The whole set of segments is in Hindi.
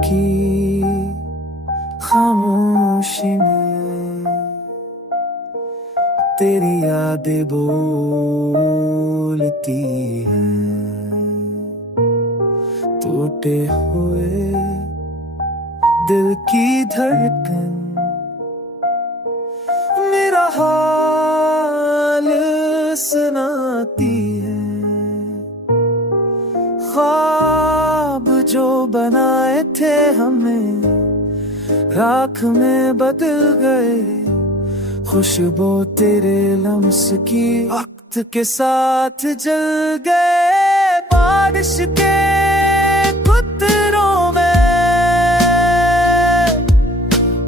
की खामोशी में तेरी यादें बोलती हैं। टूटे हुए दिल की धड़कन मेरा हाल सुनाती है। ख्वाब जो बनाए थे हमें राख में बदल गए। खुशबू तेरे लम्स की वक्त के साथ जल गए। बारिश के कुतरों में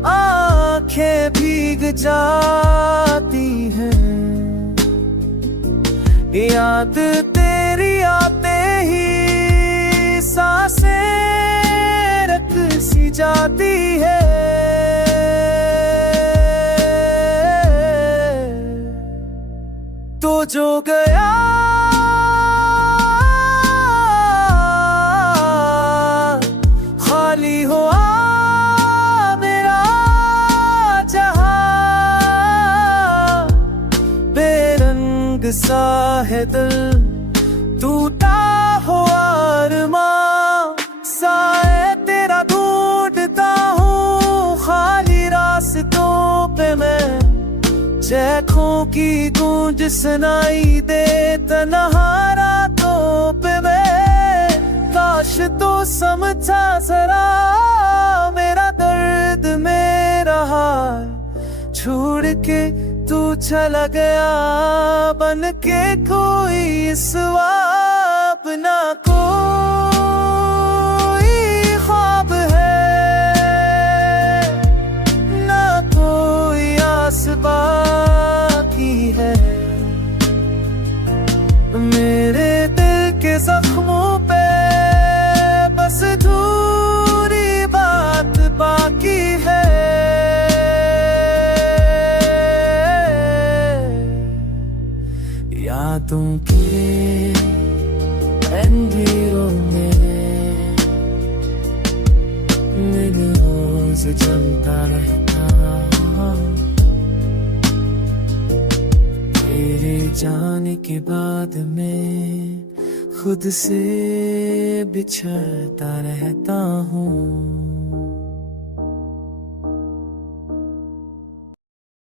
आंखें भीग जाती हैं। याद तेरी आते ही सांसें रख सी जाती है। तो जो गया खाली हुआ मेरा जहां। बेरंग सा है दिल टूटा हुआ अरमां। साए तेरा ढूंढता हूँ खाली रास्तों पे मैं। चैखों की गूंज सुनाई दे तन्हा रातों पे मैं। काश तो समझा जरा मेरा दर्द मेरा हाल। छोड़ के तू चला गया बन के कोई सवाब ना कोई ख्वाब है ना कोई आस बाकी है। मेरे दिल के जख्मों पे बस थोड़ी बात बाकी है। यादों के अंधेरों में मेरी रोज जलता रहता। तेरे जाने के बाद मैं खुद से बिछड़ता रहता हूँ।